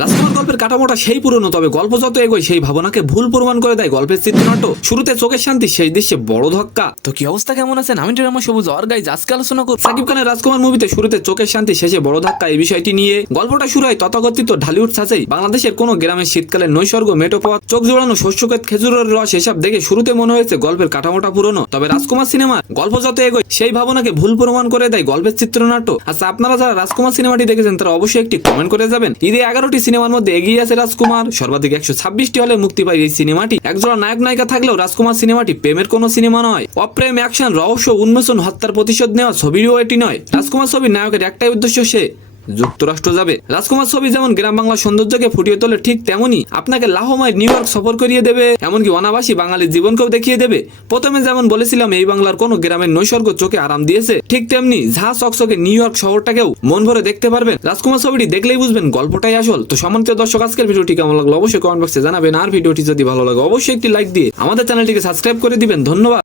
রাজকুমার গল্পের কাঠামোটা সেই পুরনো, তবে গল্প যত এগোয় সেই ভাবনাকে ভুল প্রমাণ করে দেয় গল্পের চিত্রনাট্য। শুরুতে চোখের শান্তি, সেই দৃশ্যে বড় ধাক্কা। তো কি অবস্থা, কেমন আছেন? আমি ড্রামা সবুজ আর গাইজ আজকে আলোচনা করব সাকিব খানের রাজকুমার মুভিতে শুরুতে চোখের শান্তি, শেষে বড় ধাক্কা, এই বিষয়টি নিয়ে গল্পটা শুরু হয় তথাকথিত ঢালিউড ছাঁচাই। বাংলাদেশের কোনো গ্রামের শীতকালে নৈসর্গ, মেঠো পথ, চোখ জোড়ানো শস্যক্ষেত, খেজুরের রস, এসব দেখে শুরুতে মনে হয়েছে গল্পের কাঠামোটা পুরনো। তবে রাজকুমার সিনেমা গল্প যত এগোয় সেই ভাবনাকে ভুল প্রমাণ করে দেয় গল্পের চিত্রনাট্য। আচ্ছা, আপনারা যারা রাজকুমার সিনেমাটি দেখেছেন তারা অবশ্যই একটি কমেন্ট করে যাবেন। ঈদে 11টি সিনেমার মধ্যে এগিয়ে আছে রাজকুমার। সর্বাধিক 126টি হলে মুক্তি পায় এই সিনেমাটি। একজোড়া নায়ক নায়িকা থাকলেও রাজকুমার সিনেমাটি প্রেমের কোনো সিনেমা নয়। অপ্রেম, অ্যাকশন, রহস্য, উন্মোচন, হত্যার প্রতিশোধ নেওয়া ছবিও এটি নয়। রাজকুমার ছবির নায়কের একটাই উদ্দেশ্য, সে যুক্তরাষ্ট্র যাবে। রাজকুমার ছবি যেমন গ্রাম বাংলার সৌন্দর্যকে ফুটিয়ে তোলে, ঠিক তেমনি আপনাকে লাহোমায় নিউ ইয়র্ক সফর করিয়ে দেবে, এমনকি অনাবাসী বাঙালির জীবনকেও দেখিয়ে দেবে। প্রথমে যেমন বলেছিলাম এই বাংলার কোন গ্রামের নৈসর্গ চোখে আরাম দিয়েছে, ঠিক তেমনি ঝা চকচকে নিউ ইয়র্ক শহরটাকেও মন ভরে দেখতে পারবেন। রাজকুমার ছবিটি দেখলেই বুঝবেন গল্পটাই আসল। তো সম্মানিত দর্শক, আজকের ভিডিওটি কেমন লাগলো অবশ্যই কমেন্ট বক্সে জানাবেন। আর ভিডিওটি যদি ভালো লাগে অবশ্যই একটি লাইক দিয়ে আমাদের চ্যানেলটিকে সাবস্ক্রাইব করে দিবেন। ধন্যবাদ।